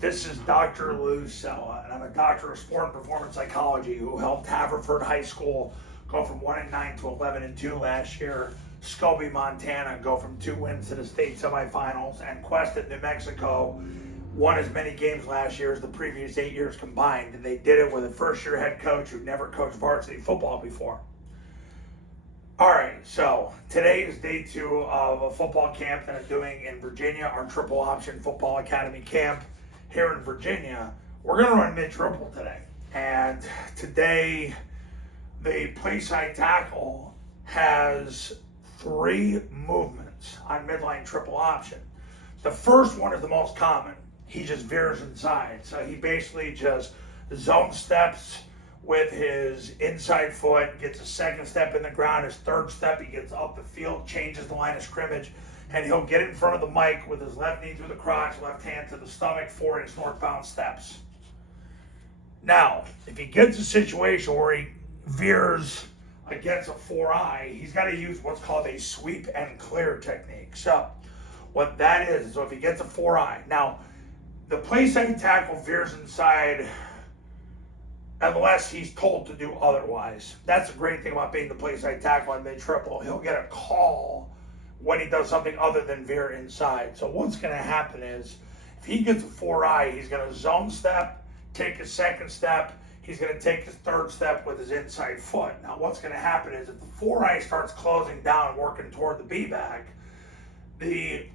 This is Dr. Lou Sella, and I'm a doctor of sport and performance psychology who helped Haverford High School go from 1-9 to 11-2 last year, Scobie, Montana, go from 2 wins to the state semifinals, and Cuesta, New Mexico, won as many games last year as the previous 8 years combined, and they did it with a first-year head coach who never coached varsity football before. All right, so today is day 2 of a football camp that I'm doing in Virginia, our Triple Option Football Academy camp here in Virginia. We're going to run mid-triple today. And today, the Playside tackle has 3 movements on Midline Triple Option. The first one is the most common. He just veers inside. So he basically just zone steps with his inside foot, gets a second step in the ground, his third step, he gets up the field, changes the line of scrimmage, and he'll get in front of the mic with his left knee through the crotch, left hand to the stomach, 4-inch northbound steps. Now, if he gets a situation where he veers against a 4-eye, he's got to use what's called a sweep and clear technique. So, what that is, so if he gets a 4-eye, now, the Playside tackle veers inside unless he's told to do otherwise. That's the great thing about being the Playside tackle on mid-triple. He'll get a call when he does something other than veer inside. So what's going to happen is, if he gets a 4-eye, he's going to zone step, take a second step, he's going to take his third step with his inside foot. Now what's going to happen is, if the 4-eye starts closing down, working toward the B-back, the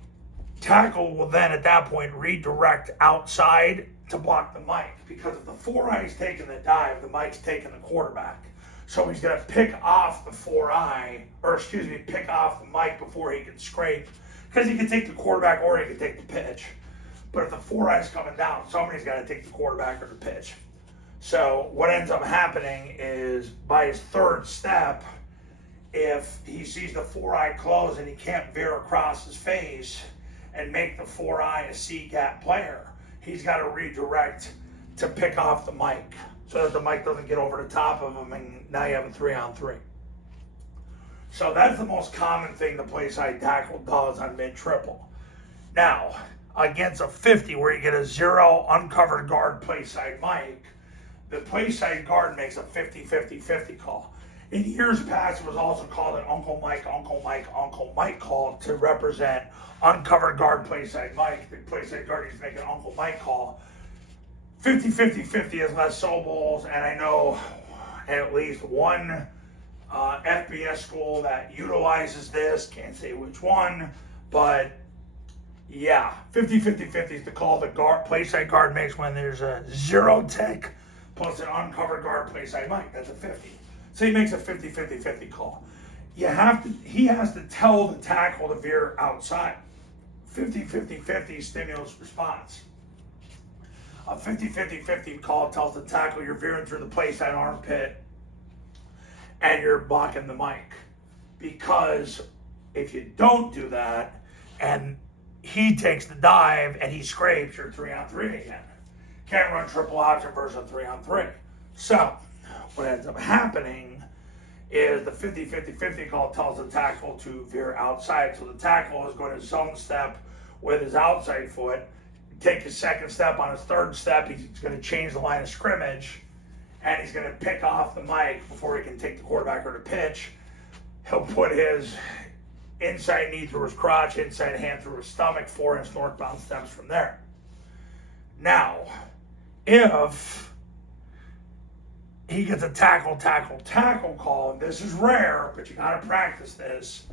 tackle will then at that point redirect outside to block the mic, because if the 4-eye is taking the dive, the mic's taking the quarterback. So he's going to pick off the 4-eye, pick off the mic before he can scrape, because he can take the quarterback or he can take the pitch. But if the 4-eye is coming down, somebody's got to take the quarterback or the pitch. So what ends up happening is, by his third step, if he sees the 4-eye close and he can't veer across his face and make the 4-eye a C-gap player, he's got to redirect to pick off the mic so that the mic doesn't get over the top of him, and now you have a 3-on-3. So that's the most common thing the Playside tackle does on mid-triple. Now, against a 50 where you get a 0 uncovered guard Playside mic, the Playside guard makes a 50-50-50 call. In years past, it was also called an Uncle Mike call to represent uncovered guard Playside Mike. The Playside guard used to make an Uncle Mike call. 50-50-50 is Les Sobels, and I know at least one FBS school that utilizes this. Can't say which one, but yeah, 50-50-50 is the call the Playside guard makes when there's a 0 tick plus an uncovered guard Playside Mike. That's a 50. So he makes a 50-50-50 call. He has to tell the tackle to veer outside. 50-50-50 stimulus response. A 50-50-50 call tells the tackle you're veering through the Playside armpit and you're blocking the mic. Because if you don't do that and he takes the dive and he scrapes, you're 3-on-3 again. Can't run triple option versus a 3-on-3. So what ends up happening is the 50-50-50 call tells the tackle to veer outside. So the tackle is going to zone step with his outside foot, take his second step. On his third step, he's going to change the line of scrimmage, and he's going to pick off the mic before he can take the quarterback or the pitch. He'll put his inside knee through his crotch, inside hand through his stomach, 4-inch northbound steps from there. Now, if he gets a tackle call, and this is rare, but you got to practice this,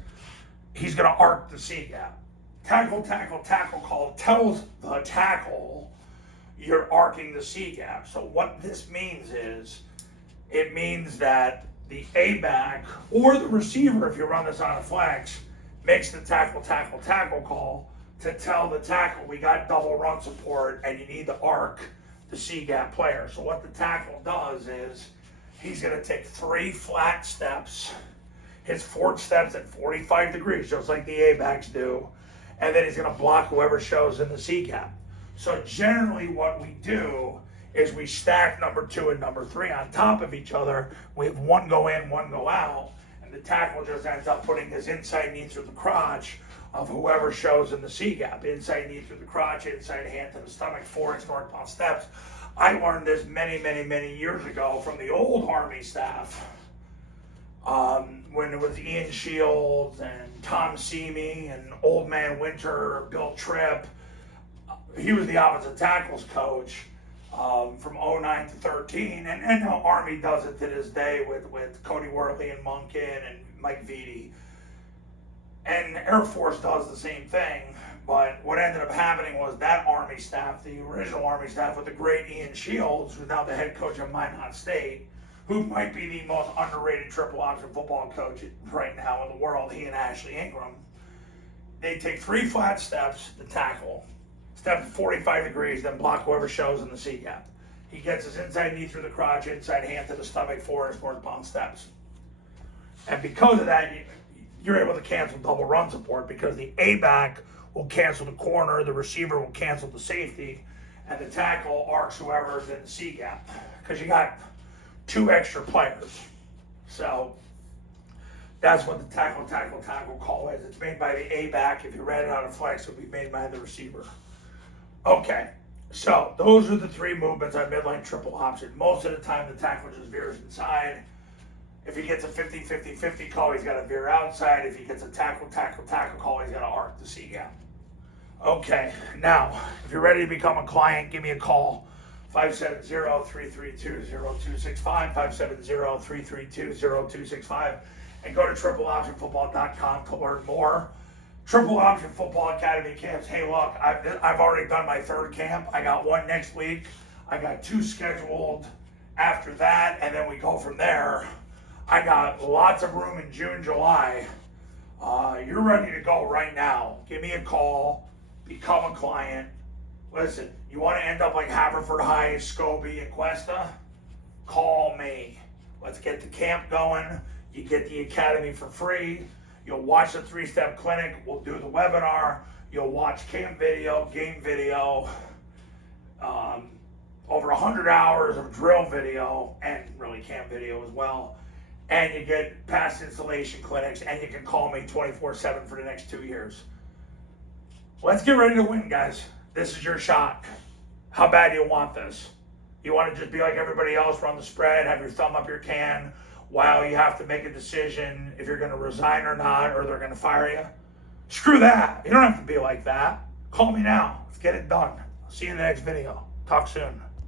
he's going to arc the C-gap. Tackle call tells the tackle you're arcing the C-gap. So what this means is, it means that the A-back or the receiver, if you run this on a flex, makes the tackle call to tell the tackle we got double run support and you need to arc the C-gap player. So what the tackle does is, he's going to take 3 flat steps, his fourth step's at 45 degrees, just like the A-backs do, and then he's going to block whoever shows in the C-gap. So generally what we do is we stack number 2 and number 3 on top of each other. We have one go in, one go out, and the tackle just ends up putting his inside knee through the crotch of whoever shows in the C gap. Inside knee through the crotch, inside hand to the stomach, 4 inch northbound steps. I learned this many years ago from the old Army staff. When it was Ian Shields and Tom Seamy and Old Man Winter, Bill Tripp. He was the offensive tackles coach from 09 to 13. And now Army does it to this day with Cody Worley and Monken and Mike Vitti. And Air Force does the same thing. But what ended up happening was that Army staff, the original Army staff with the great Ian Shields, who's now the head coach of Minot State, who might be the most underrated triple option football coach right now in the world, he and Ashley Ingram. They take 3 flat steps to tackle, step 45 degrees, then block whoever shows in the C gap. He gets his inside knee through the crotch, inside hand to the stomach, 4 inch northbound steps. And because of that, you're able to cancel double run support because the A-back will cancel the corner, the receiver will cancel the safety, and the tackle arcs whoever's in the C gap. Because you got 2 extra players. So that's what the tackle call is. It's made by the A-back. If you ran it out of flex, it would be made by the receiver. Okay, so those are the 3 movements on midline triple option. Most of the time, the tackle just veers inside. If he gets a 50-50-50 call, he's got to veer outside. If he gets a tackle call, he's got to arc the C gap. Okay, now, if you're ready to become a client, give me a call. 570-332-0265, 570-332-0265, and go to tripleoptionfootball.com to learn more. Triple Option Football Academy camps. Hey, look, I've already done my 3rd camp. I got 1 next week. I got 2 scheduled after that, and then we go from there. I got lots of room in June, July. You're ready to go right now. Give me a call. Become a client. Listen, you want to end up like Haverford High, Scobie, and Cuesta? Call me. Let's get the camp going. You get the academy for free. You'll watch the 3-step clinic. We'll do the webinar. You'll watch camp video, game video, over 100 hours of drill video, and really camp video as well. And you get past installation clinics, and you can call me 24/7 for the next 2 years. Let's get ready to win, guys. This is your shot. How bad do you want this? You want to just be like everybody else, run the spread, have your thumb up your can while you have to make a decision if you're going to resign or not, or they're going to fire you? Screw that. You don't have to be like that. Call me now. Let's get it done. See you in the next video. Talk soon.